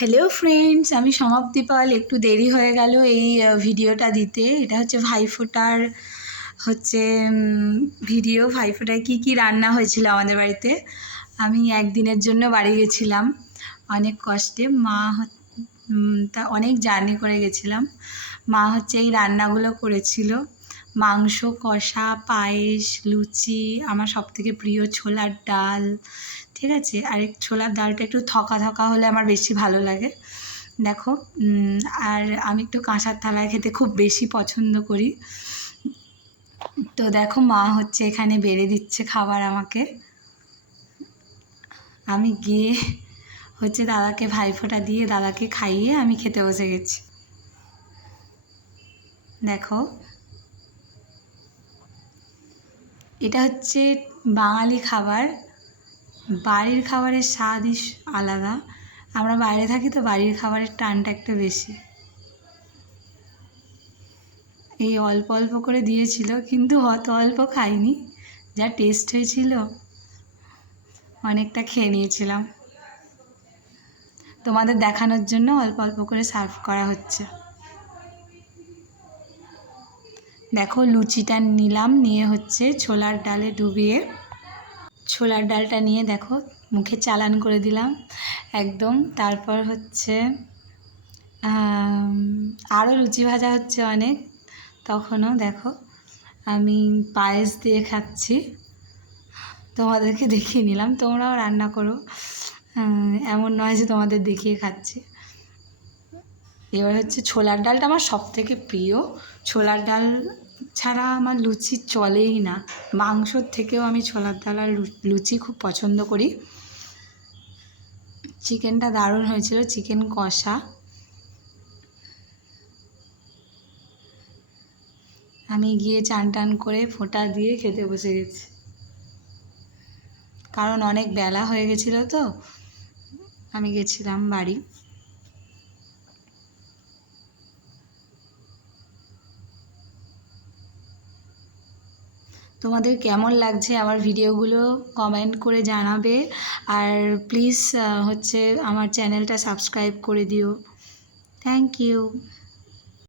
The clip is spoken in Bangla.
হ্যালো ফ্রেন্ডস, আমি সমাপ্তি পাল। একটু দেরি হয়ে গেল এই ভিডিওটা দিতে। এটা হচ্ছে ভাইফোঁটার ভিডিও। ভাইফোঁটায় কী কী রান্না হয়েছিল আমাদের বাড়িতে। আমি একদিনের জন্য বাড়ি গেছিলাম অনেক কষ্টে। তা অনেক জার্নি করে গেছিলাম। মা এই রান্নাগুলো করেছিল, মাংস কষা, পায়েস, লুচি, আমার সবথেকে প্রিয় ছোলার ডাল। ঠিক আছে, আর ছোলার ডালটা একটু থকা থকা হলে আমার বেশি ভালো লাগে। দেখো, আর আমি একটু কাঁসার থালায় খেতে খুব বেশি পছন্দ করি। তো দেখো, মা এখানে বেড়ে দিচ্ছে খাবার আমাকে। আমি গিয়ে দাদাকে ভাইফোঁটা দিয়ে দাদাকে খাইয়ে আমি খেতে বসে গেছি। দেখো, এটা হচ্ছে বাঙালি খাবার। বাড়ির খাবারের স্বাদই আলাদা। আমরা বাইরে থাকি তো বাড়ির খাবারের টানটা একটু বেশি। এই অল্প অল্প করে দিয়েছিল, কিন্তু অত অল্প খাইনি। যা টেস্ট হয়েছিল, অনেকটা খেয়ে নিয়েছিলাম। তোমাদের দেখানোর জন্য অল্প অল্প করে সার্ভ করা হচ্ছে। দেখো, লুচিটা নিলাম, নিয়ে ছোলার ডালে ডুবিয়ে ছোলার ডালটা নিয়ে দেখো মুখে চালান করে দিলাম একদম। তারপর আরও লুচি ভাজা হচ্ছে অনেক। তখনও দেখো আমি পায়েস দিয়ে খাচ্ছি, তোমাদেরকে দেখিয়ে নিলাম। তোমরাও রান্না করো, এমন নয় যে তোমাদের দেখিয়ে খাচ্ছি। এবার ছোলার ডালটা আমার সবথেকে প্রিয়। ছোলার ডাল ছাড়া আমার লুচি চলেই না। মাংসর থেকেও আমি ছোলার ডাল আর লুচি খুব পছন্দ করি। চিকেনটা দারুণ হয়েছিল, চিকেন কষা। আমি গিয়ে চান টান করে ফোঁটা দিয়ে খেতে বসে গেছি, কারণ অনেক বেলা হয়ে গেছিলো তো। আমি গেছিলাম বাড়ি। তোমাদের কেমন লাগছে আমার ভিডিওগুলো কমেন্ট করে জানাবে। আর প্লিজ আমার চ্যানেলটা সাবস্ক্রাইব করে দিও। Thank you.